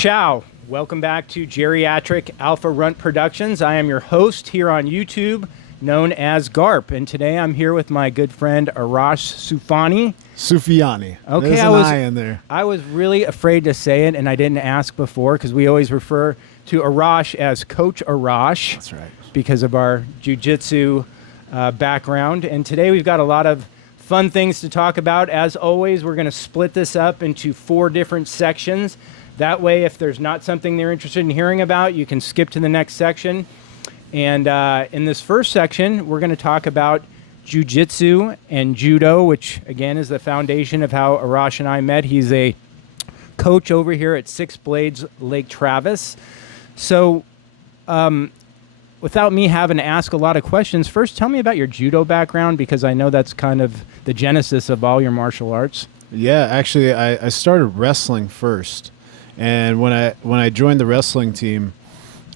Ciao. Welcome back to Geriatric Alpha Runt Productions. I am your host here on YouTube, known as GARP, and today I'm here with my good friend Arash Soofiani. Soofiani. Okay, There's an I in there. I was really afraid to say it, and I didn't ask before because we always refer to Arash as Coach Arash. That's right. Because of our jiu-jitsu background. And today we've got a lot of fun things to talk about. As always, we're going to split this up into 4 different sections. That way, if there's not something they're interested in hearing about, you can skip to the next section. And in this first section, we're going to talk about jiu-jitsu and judo, which, again, is the foundation of how Arash and I met. He's a coach over here at Six Blades Lake Travis. So without me having to ask a lot of questions, first tell me about your judo background, because I know that's kind of the genesis of all your martial arts. Yeah, actually, I started wrestling first. And when I joined the wrestling team,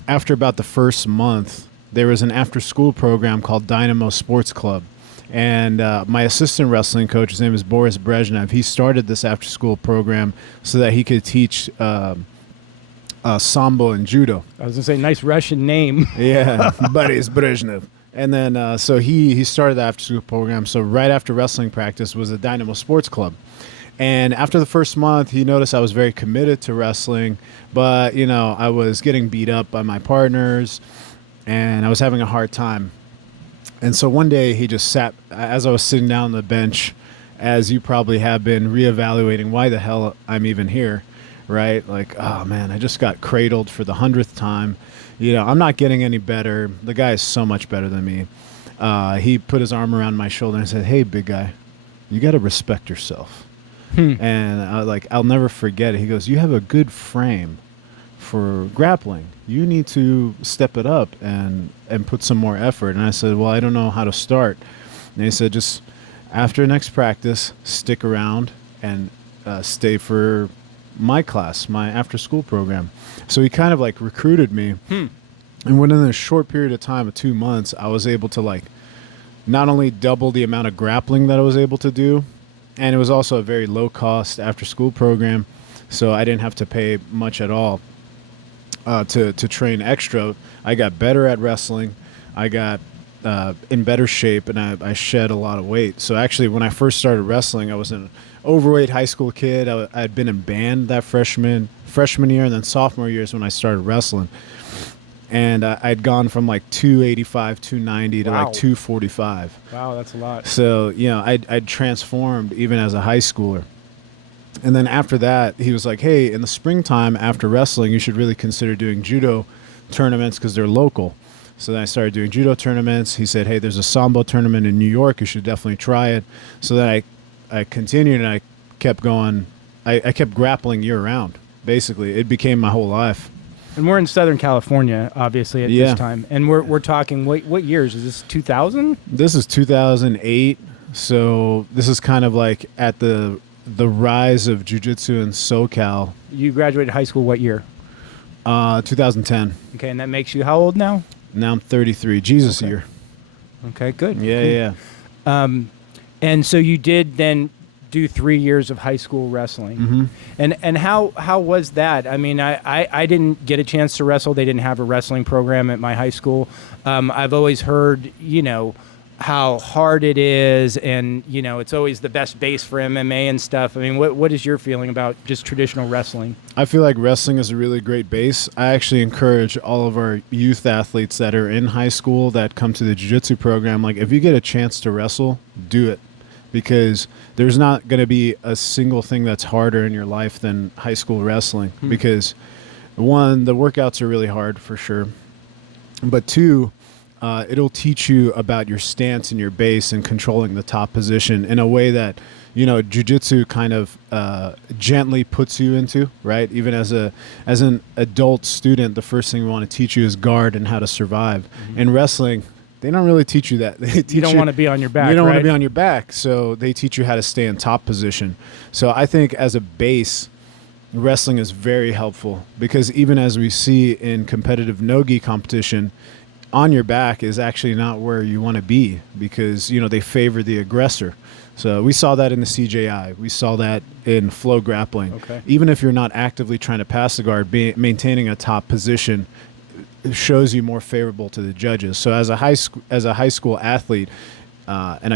after about the first month, there was an after-school program called Dynamo Sports Club. And my assistant wrestling coach, his name is Boris Brezhnev, he started this after-school program so that he could teach Sambo and Judo. I was going to say, nice Russian name. Yeah, Boris Brezhnev. And then so he started the after-school program. So right after wrestling practice was a Dynamo Sports Club. And after the first month, he noticed I was very committed to wrestling, but, you know, I was getting beat up by my partners, and I was having a hard time. And so one day he just sat, as I was sitting down on the bench, as you probably have been, reevaluating why the hell I'm even here, right? Like, oh, man, I just got cradled for the 100th time. You know, I'm not getting any better. The guy is so much better than me. He put his arm around my shoulder and said, "Hey, big guy, you got to respect yourself." And I'll never forget it. He goes, "You have a good frame for grappling. You need to step it up and put some more effort." And I said, "Well, I don't know how to start." And he said, "Just after next practice, stick around and stay for my class, my after-school program." So he kind of like recruited me. And within a short period of time of 2 months, I was able to like not only double the amount of grappling that I was able to do, and it was also a very low-cost after-school program, so I didn't have to pay much at all to train extra. I got better at wrestling. I got in better shape, and I shed a lot of weight. So actually, when I first started wrestling, I was an overweight high school kid. I had been in band that freshman year, and then sophomore year is when I started wrestling. And I'd gone from like 285, 290 to like 245. Wow, that's a lot. So, you know, I'd transformed even as a high schooler. And then after that, he was like, "Hey, in the springtime after wrestling, you should really consider doing judo tournaments because they're local." So then I started doing judo tournaments. He said, "Hey, there's a Sambo tournament in New York. You should definitely try it." So then I continued, and I kept going. I kept grappling year round, basically. It became my whole life. And we're in Southern California, obviously, at this time. And we're talking, what years? Is this 2000? This is 2008. So this is kind of like at the rise of jiu-jitsu in SoCal. You graduated high school what year? 2010. Okay, and that makes you how old now? Now I'm 33. Jesus year. Okay, good. Yeah. And so you did then do 3 years of high school wrestling. Mm-hmm. And how was that? I mean, I didn't get a chance to wrestle. They didn't have a wrestling program at my high school. I've always heard, you know, how hard it is, and, you know, it's always the best base for MMA and stuff. I mean, what is your feeling about just traditional wrestling? I feel like wrestling is a really great base. I actually encourage all of our youth athletes that are in high school that come to the jiu-jitsu program, like, if you get a chance to wrestle, do it. Because there's not going to be a single thing that's harder in your life than high school wrestling. Because, one, the workouts are really hard for sure. But two, it'll teach you about your stance and your base and controlling the top position in a way that, you know, jiu-jitsu kind of gently puts you into, right? Even as an adult student, the first thing we want to teach you is guard and how to survive. In wrestling, they don't really teach you that. You don't want to be on your back, You don't right? want to be on your back, so they teach you how to stay in top position. So I think as a base, wrestling is very helpful, because even as we see in competitive no-gi competition, on your back is actually not where you want to be, because, you know, they favor the aggressor. So we saw that in the CJI. We saw that in flow grappling. Okay. Even if you're not actively trying to pass the guard, maintaining a top position shows you more favorable to the judges. So as a high school athlete, and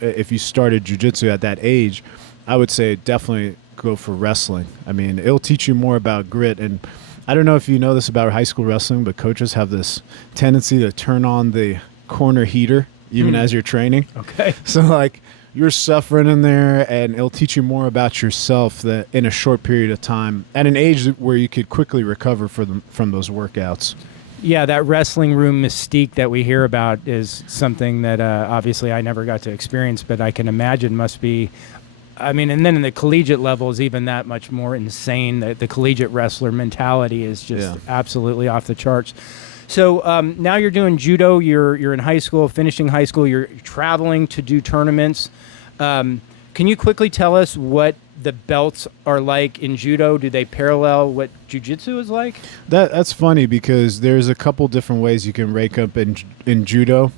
if you started jiu-jitsu at that age, I would say definitely go for wrestling. I mean, it'll teach you more about grit. And I don't know if you know this about high school wrestling, but coaches have this tendency to turn on the corner heater even as you're training. Okay. So like you're suffering in there, and it'll teach you more about yourself that in a short period of time at an age where you could quickly recover from those workouts. Yeah, that wrestling room mystique that we hear about is something that obviously I never got to experience, but I can imagine must be, I mean, and then in the collegiate level is even that much more insane. The collegiate wrestler mentality is just absolutely off the charts. So now you're doing judo, you're in high school, finishing high school, you're traveling to do tournaments. Can you quickly tell us what the belts are like in judo? Do they parallel what jiu-jitsu is like? That's funny because there's a couple different ways you can rank up in judo.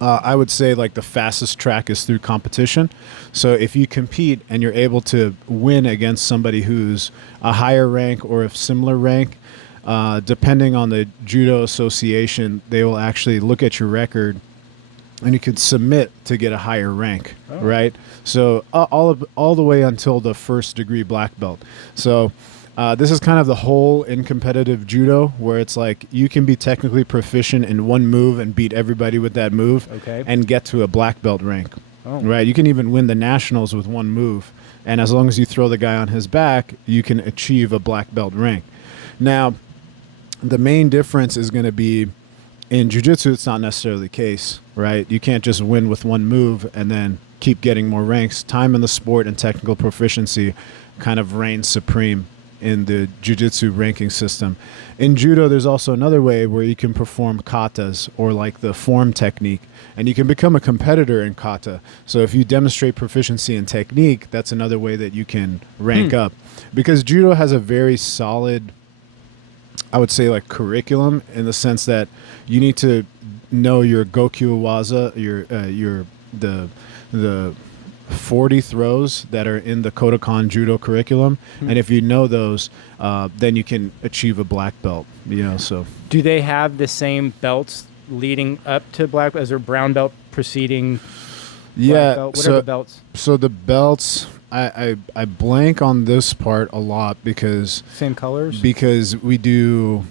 I would say like the fastest track is through competition. So if you compete and you're able to win against somebody who's a higher rank or a similar rank, depending on the judo association, they will actually look at your record and you can submit to get a higher rank, right? So all the way until the first degree black belt. So this is kind of the hole in competitive judo where it's like you can be technically proficient in one move and beat everybody with that move and get to a black belt rank, right? You can even win the nationals with one move. And as long as you throw the guy on his back, you can achieve a black belt rank. Now, the main difference is going to be in jiu-jitsu, it's not necessarily the case, right? You can't just win with one move and then keep getting more ranks. Time in the sport and technical proficiency kind of reigns supreme in the jiu-jitsu ranking system. In judo, there's also another way where you can perform katas or like the form technique, and you can become a competitor in kata. So if you demonstrate proficiency in technique, that's another way that you can rank up. Because judo has a very solid, I would say, like curriculum in the sense that you need to know your Gokyu Waza, the 40 throws that are in the Kodokan judo curriculum, and if you know those, then you can achieve a black belt. So do they have the same belts leading up to black belt? Is there brown belt preceding black belt? What are the belts? So the belts, I blank on this part a lot because same colors. Because we do,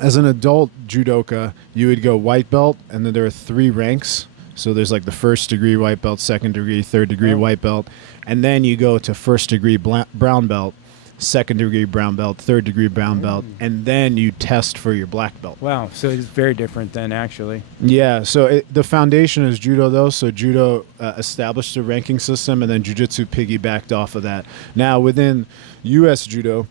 as an adult judoka, you would go white belt, and then there are 3 ranks. So there's like the first degree white belt, second degree, third degree white belt, and then you go to first degree brown belt, second degree brown belt, third degree brown belt, and then you test for your black belt. Wow, so it's very different then, actually. Yeah, so the foundation is judo, though. So judo established a ranking system, and then jiu-jitsu piggybacked off of that. Now, within U.S. judo,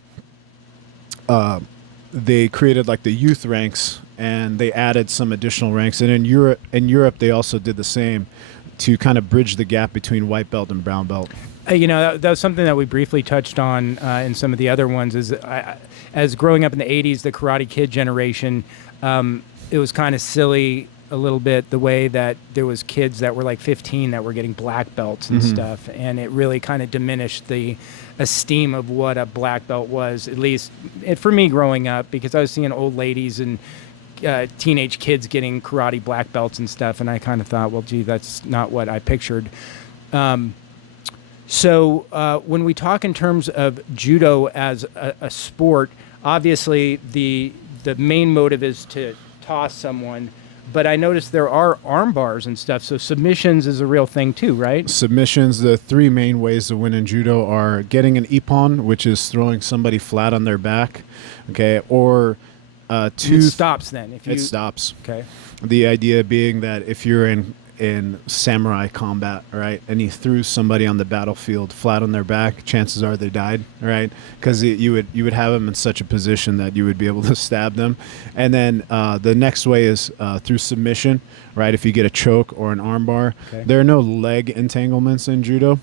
they created like the youth ranks, and they added some additional ranks. And in Europe, they also did the same to kind of bridge the gap between white belt and brown belt. That was something that we briefly touched on in some of the other ones. As growing up in the 80s, the Karate Kid generation, it was kind of silly a little bit the way that there was kids that were like 15 that were getting black belts and stuff, and it really kind of diminished the esteem of what a black belt was, at least for me growing up, because I was seeing old ladies and teenage kids getting karate black belts and stuff, and I kind of thought, well, gee, that's not what I pictured. So when we talk in terms of judo as a sport, obviously the main motive is to toss someone, but I noticed there are arm bars and stuff, so submissions is a real thing too, right? Submissions, the 3 main ways to win in judo are getting an ippon, which is throwing somebody flat on their back, okay, or It stops then. It stops. Okay. The idea being that if you're in samurai combat, right, and you threw somebody on the battlefield flat on their back, chances are they died, right? Because you would have them in such a position that you would be able to stab them. And then the next way is through submission, right? If you get a choke or an armbar. Okay. There are no leg entanglements in judo.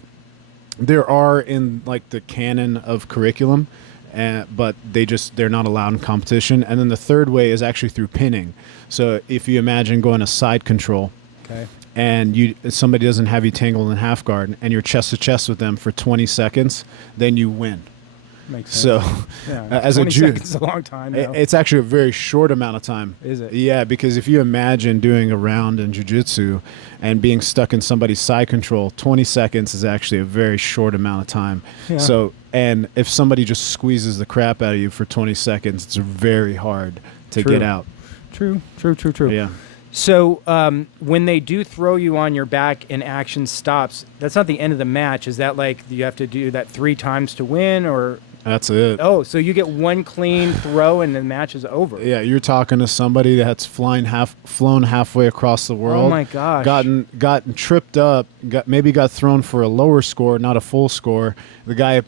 There are in like the canon of curriculum, but they're not allowed in competition. And then the third way is actually through pinning. So if you imagine going a side control, okay, and somebody doesn't have you tangled in half guard, and you're chest to chest with them for 20 seconds, then you win. Makes sense. So, Yeah, as 20 a Jew, seconds is a long time. Though. it's actually a very short amount of time. Is it? Yeah, because if you imagine doing a round in jiu-jitsu and being stuck in somebody's side control, 20 seconds is actually a very short amount of time. Yeah. So, and if somebody just squeezes the crap out of you for 20 seconds, it's very hard to True. get out. True. Yeah. So when they do throw you on your back and action stops, that's not the end of the match. Is that like you have to do that 3 times to win, or? That's it. Oh, so you get one clean throw and the match is over. Yeah, you're talking to somebody that's flown halfway across the world. Oh my gosh. Gotten tripped up, maybe got thrown for a lower score, not a full score. The guy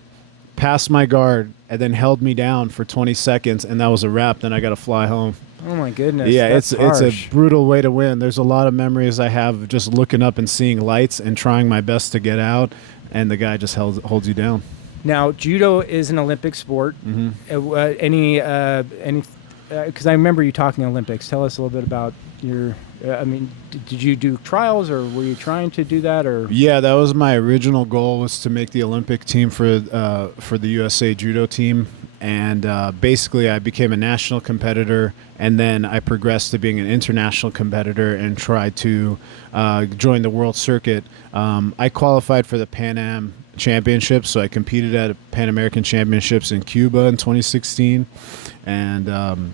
passed my guard and then held me down for 20 seconds, and that was a wrap. Then I got to fly home. Oh my goodness. Yeah, that's it's harsh. a brutal way to win. There's a lot of memories I have of just looking up and seeing lights and trying my best to get out, and the guy just holds you down. Now, judo is an Olympic sport. Mm-hmm. Because I remember you talking Olympics. Tell us a little bit about your. Did you do trials, or were you trying to do that, or? Yeah, that was my original goal, was to make the Olympic team for the USA judo team, and basically I became a national competitor, and then I progressed to being an international competitor and tried to join the world circuit. I qualified for the Pan Am Championships, so I competed at Pan American Championships in Cuba in 2016, and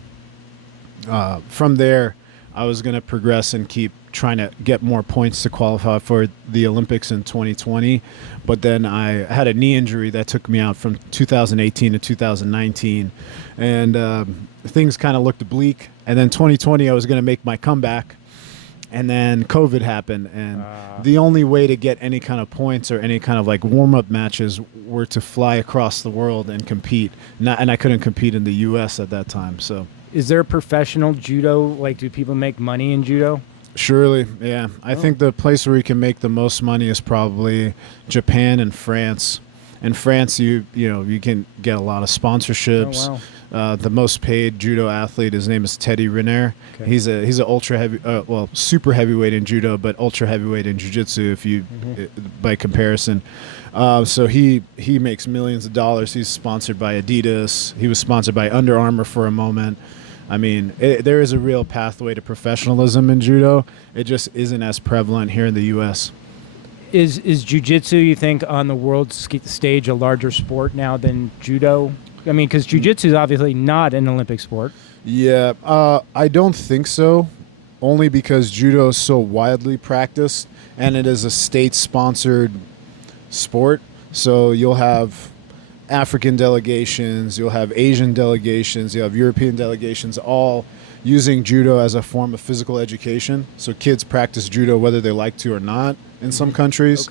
from there I was going to progress and keep trying to get more points to qualify for the Olympics in 2020, but then I had a knee injury that took me out from 2018 to 2019, and things kind of looked bleak, and then 2020 I was going to make my comeback, and then COVID happened, and the only way to get any kind of points or any kind of like warm-up matches were to fly across the world and compete. And I couldn't compete in the U.S. at that time. So, is there professional judo? Like, do people make money in judo? Surely, yeah. I think the place where you can make the most money is probably Japan and France. In France, you can get a lot of sponsorships. Oh, wow. The most paid judo athlete, his name is Teddy Riner. Okay. He's a ultra heavy, super heavyweight in judo, but ultra heavyweight in jiu-jitsu, if you by comparison. So he makes millions of dollars. He's sponsored by Adidas. He was sponsored by Under Armour for a moment. I mean, there is a real pathway to professionalism in judo. It just isn't as prevalent here in the U.S. Is jiu-jitsu, you think, on the world stage a larger sport now than judo? I mean, because jiu-jitsu is obviously not an Olympic sport. Yeah, I don't think so, only because judo is so widely practiced, and it is a state-sponsored sport. So you'll have African delegations, you'll have Asian delegations, you'll have European delegations, all using judo as a form of physical education. So kids practice judo whether they like to or not in some countries,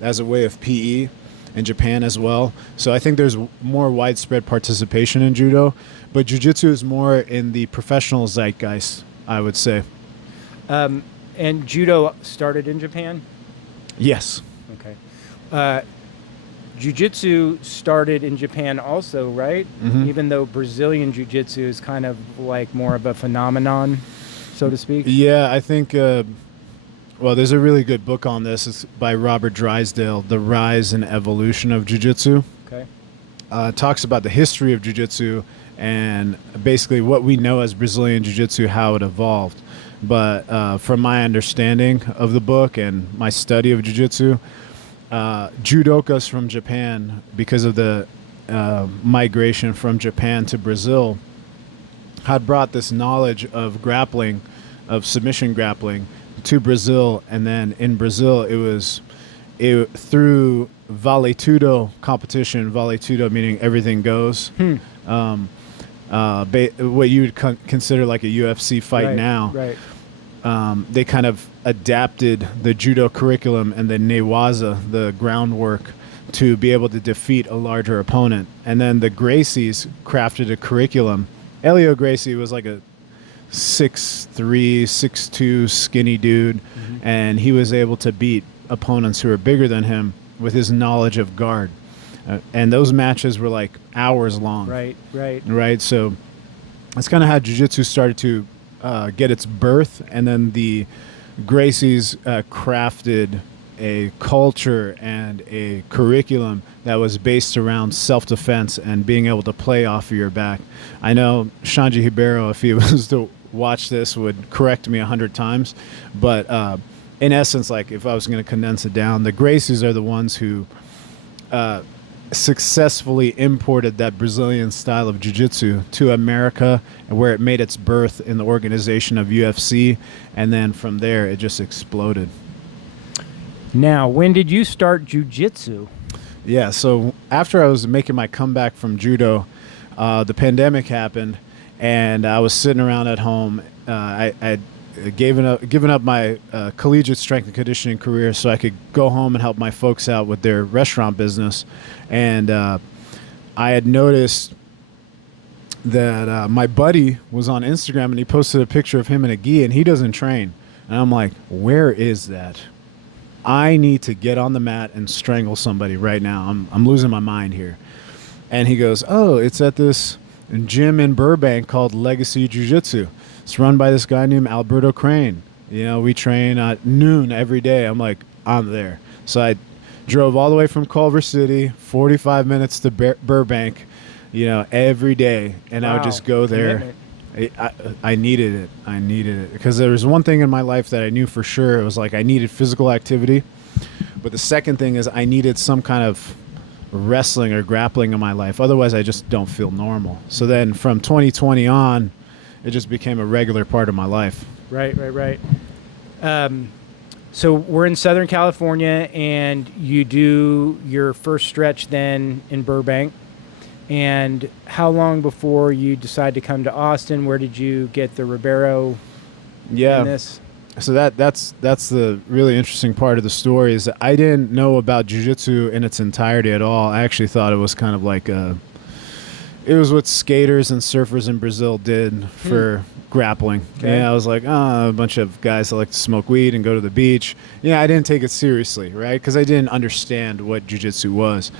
as a way of PE. In Japan as well. So I think there's more widespread participation in judo, but jiu-jitsu is more in the professional zeitgeist, I would say. And judo started in Japan? Yes. Okay. Jiu-jitsu started in Japan also, right? Mm-hmm. Even though Brazilian jiu-jitsu is kind of like more of a phenomenon, so to speak. Yeah, I think... well, there's a really good book on this. It's by Robert Drysdale, The Rise and Evolution of Jiu-Jitsu. Okay. It talks about the history of Jiu-Jitsu and basically what we know as Brazilian Jiu-Jitsu, how it evolved. But from my understanding of the book and my study of Jiu-Jitsu, judokas from Japan, because of the migration from Japan to Brazil, had brought this knowledge of grappling, of submission grappling, to Brazil, and then in Brazil it was through vale tudo competition. Vale tudo meaning everything goes. What you would consider like a UFC fight now. Right. They kind of adapted the judo curriculum and the newaza, the groundwork, to be able to defeat a larger opponent. And then the Gracies crafted a curriculum. Elio Gracie was like a 6'3", 6'2", skinny dude, and he was able to beat opponents who were bigger than him with his knowledge of guard. And those matches were like hours long. Right. So that's kind of how jiu-jitsu started to get its birth, and then the Gracie's crafted a culture and a curriculum that was based around self-defense and being able to play off of your back. I know Shanji Hibero, if he was to watch this, would correct me 100 times, but in essence, like if I was going to condense it down, the Gracies are the ones who successfully imported that Brazilian style of jiu-jitsu to America, where it made its birth in the organization of UFC, and then from there it just exploded. Now, when did you start jiu-jitsu? Yeah, so after I was making my comeback from judo, the pandemic happened, and I was sitting around at home. I'd given up my collegiate strength and conditioning career so I could go home and help my folks out with their restaurant business. And I had noticed that my buddy was on Instagram, and he posted a picture of him in a gi, and he doesn't train. And I'm like, where is that? I need to get on the mat and strangle somebody right now. I'm losing my mind here. And he goes, oh, it's at this gym in Burbank called Legacy Jiu-Jitsu. It's run by this guy named Alberto Crane. You know, we train at noon every day. I'm like, I'm there. So I drove all the way from Culver City, 45 minutes to Burbank, you know, every day. And wow. I would just go there. I needed it. I needed it. Because there was one thing in my life that I knew for sure. It was like I needed physical activity. But the second thing is I needed some kind of wrestling or grappling in my life. Otherwise, I just don't feel normal. So then from 2020 on, it just became a regular part of my life. Right. So we're in Southern California, and you do your first stretch then in Burbank. And how long before you decide to come to Austin? Where did you get the Ribeiro in this? So that's the really interesting part of the story is that I didn't know about jiu-jitsu in its entirety at all. I actually thought it was kind of like it was what skaters and surfers in Brazil did for grappling. Okay. Yeah, I was like, a bunch of guys that like to smoke weed and go to the beach. Yeah, I didn't take it seriously, right? Because I didn't understand what jiu-jitsu was.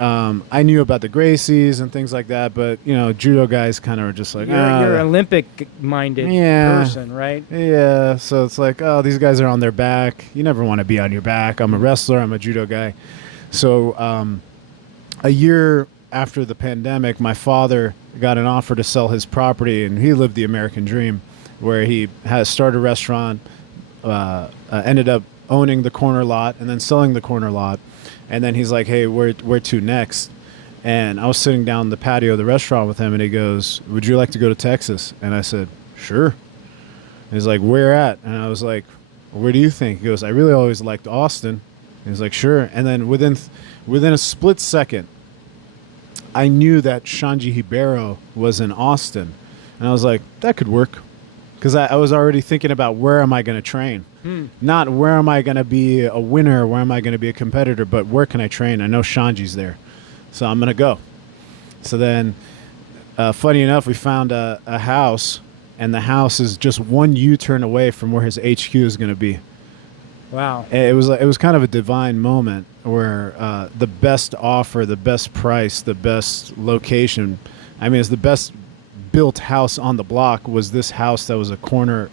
I knew about the Gracies and things like that, but you know, judo guys kind of are just like, you're an Olympic-minded person, right? Yeah. So it's like, oh, these guys are on their back. You never want to be on your back. I'm a wrestler. I'm a judo guy. So a year after the pandemic, my father got an offer to sell his property, and he lived the American dream, where he has started a restaurant, ended up owning the corner lot, and then selling the corner lot. And then he's like, hey, where to next? And I was sitting down the patio of the restaurant with him, and he goes, would you like to go to Texas? And I said, sure. And he's like, where at? And I was like, where do you think? He goes, I really always liked Austin. And he's like, sure. And then within a split second, I knew that Shanji Hibero was in Austin. And I was like, that could work. Because I was already thinking about where am I going to train? Not where am I going to be a winner, where am I going to be a competitor, but where can I train? I know Shanji's there, so I'm going to go. So then, funny enough, we found a house, and the house is just one U-turn away from where his HQ is going to be. Wow. It was kind of a divine moment where the best offer, the best price, the best location, I mean, it's the best built house on the block was this house that was a corner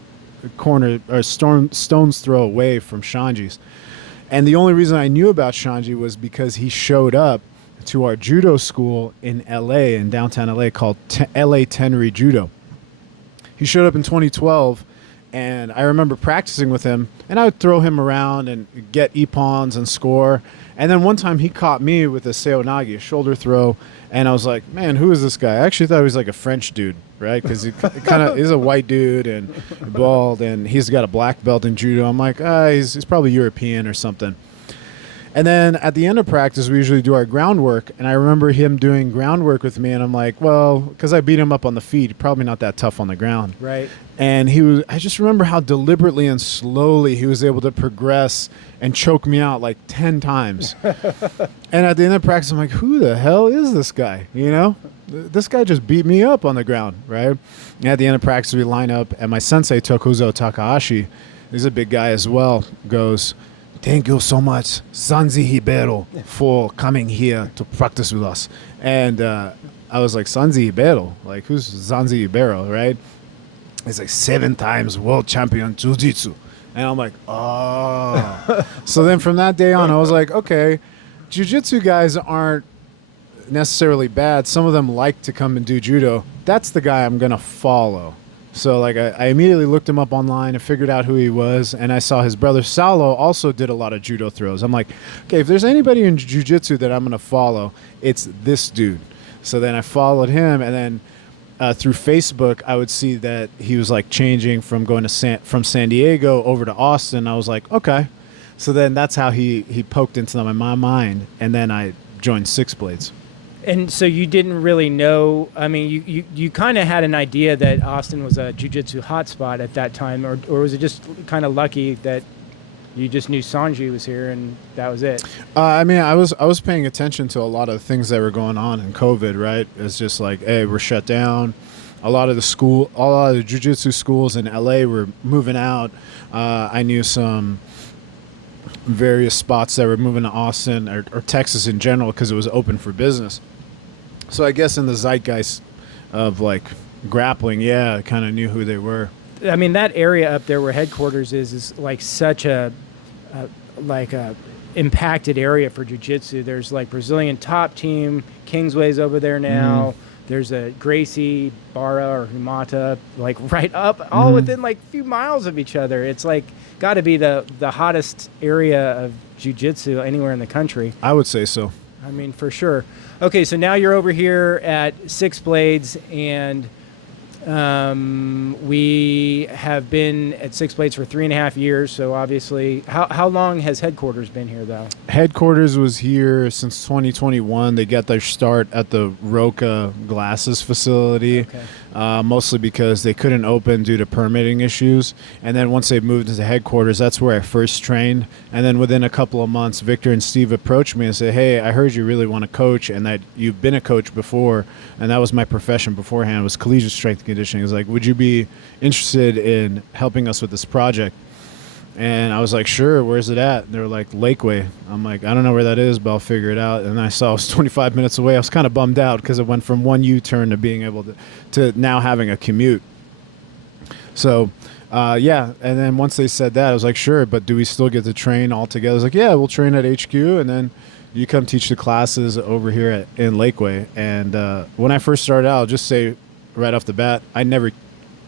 or stone's throw away from Shanji's. And the only reason I knew about Shanji was because he showed up to our judo school in LA, in downtown LA, called LA Tenri Judo. He showed up in 2012, and I remember practicing with him, and I would throw him around and get ippons and score. And then one time he caught me with a seonagi, a shoulder throw, and I was like, man, who is this guy? I actually thought he was like a French dude, right? Because he's a white dude and bald, and he's got a black belt in judo. I'm like, he's probably European or something. And then at the end of practice, we usually do our groundwork, and I remember him doing groundwork with me, and I'm like, well, because I beat him up on the feet, probably not that tough on the ground. Right. And I just remember how deliberately and slowly he was able to progress and choke me out like 10 times. And at the end of practice, I'm like, who the hell is this guy? You know, this guy just beat me up on the ground, right? And at the end of practice, we line up, and my sensei, Tokuzo Takahashi, he's a big guy as well, goes, thank you so much, Sanzi Hibero, for coming here to practice with us. And I was like, Sanzi Hibero? Like, who's Sanzi Hibero, right? He's like 7 times world champion jiu-jitsu. And I'm like, oh. So then from that day on, I was like, okay, jiu-jitsu guys aren't necessarily bad. Some of them like to come and do judo. That's the guy I'm going to follow. So like I immediately looked him up online and figured out who he was, and I saw his brother Salo also did a lot of judo throws. I'm like, okay, if there's anybody in jiu-jitsu that I'm going to follow, it's this dude. So then I followed him, and then through Facebook, I would see that he was like changing from going to from San Diego over to Austin. I was like, okay. So then that's how he poked into my mind, and then I joined Six Blades. And so you didn't really know, I mean, you kind of had an idea that Austin was a jiu-jitsu hotspot at that time, or was it just kind of lucky that you just knew Sanji was here and that was it? I mean, I was paying attention to a lot of things that were going on in COVID, right? It's just like, hey, we're shut down. A lot of the jiu-jitsu schools in LA were moving out. I knew some various spots that were moving to Austin or Texas in general because it was open for business. So I guess in the zeitgeist of like grappling, yeah, I kind of knew who they were. I mean, that area up there where headquarters is like such a impacted area for jiu-jitsu. There's like Brazilian top team, Kingsway's over there now. Mm-hmm. There's a Gracie, Barra, or Humata, like right up, all within like a few miles of each other. It's like got to be the hottest area of jiu-jitsu anywhere in the country. I would say so. I mean, for sure. Okay, so now you're over here at Six Blades, and we have been at Six Blades for 3.5 years. So obviously, how long has headquarters been here, though? Headquarters was here since 2021. They got their start at the Roca Glasses facility, mostly because they couldn't open due to permitting issues. And then once they moved into headquarters, that's where I first trained. And then within a couple of months, Victor and Steve approached me and said, hey, I heard you really want to coach and that you've been a coach before. And that was my profession beforehand, was collegiate strength and conditioning. It's like, would you be interested in helping us with this project? And I was like, sure, where's it at? And they were like, Lakeway. I'm like, I don't know where that is, but I'll figure it out. And I saw it was 25 minutes away. I was kind of bummed out because it went from one U-turn to being able to now having a commute. So, yeah. And then once they said that, I was like, sure, but do we still get to train all together? I was like, yeah, we'll train at HQ, and then you come teach the classes over here in Lakeway. And when I first started out, I'll just say right off the bat, I never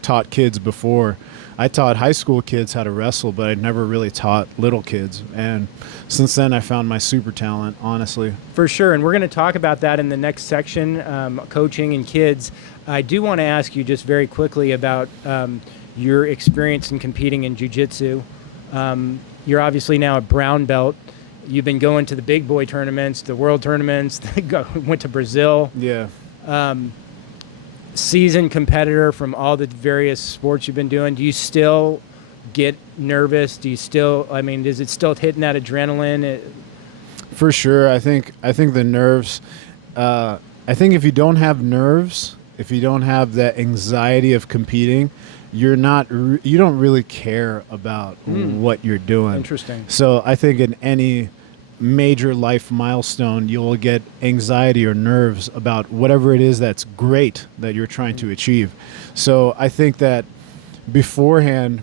taught kids before. I taught high school kids how to wrestle, but I never really taught little kids. And since then, I found my super talent, honestly. For sure. And we're going to talk about that in the next section, coaching and kids. I do want to ask you just very quickly about your experience in competing in jiu-jitsu. You're obviously now a brown belt. You've been going to the big boy tournaments, the world tournaments, went to Brazil. Yeah. Seasoned competitor from all the various sports you've been doing. Do you still get nervous? Do you still, I mean, is it still hitting that adrenaline? For sure. I think the nerves, I think if you don't have nerves, if you don't have that anxiety of competing, you don't really care about what you're doing. Interesting. So I think in any major life milestone, you'll get anxiety or nerves about whatever it is that's great that you're trying to achieve. So I think that beforehand,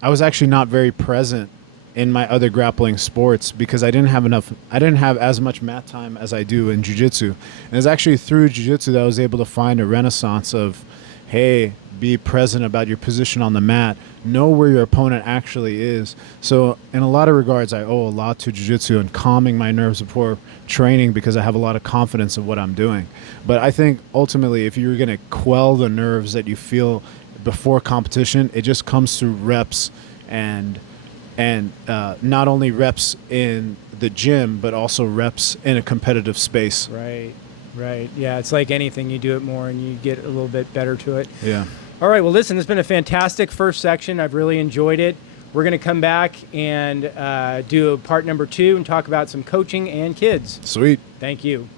I was actually not very present in my other grappling sports because I didn't have as much mat time as I do in jiu-jitsu. And it's actually through jiu-jitsu that I was able to find a renaissance of, hey, be present about your position on the mat, know where your opponent actually is. So in a lot of regards, I owe a lot to jiu-jitsu and calming my nerves before training because I have a lot of confidence in what I'm doing. But I think ultimately, if you're going to quell the nerves that you feel before competition, it just comes through reps and not only reps in the gym, but also reps in a competitive space. Right. Yeah, it's like anything. You do it more and you get a little bit better to it. Yeah. All right, well, listen, it's been a fantastic first section. I've really enjoyed it. We're going to come back and do part number 2 and talk about some coaching and kids. Sweet. Thank you.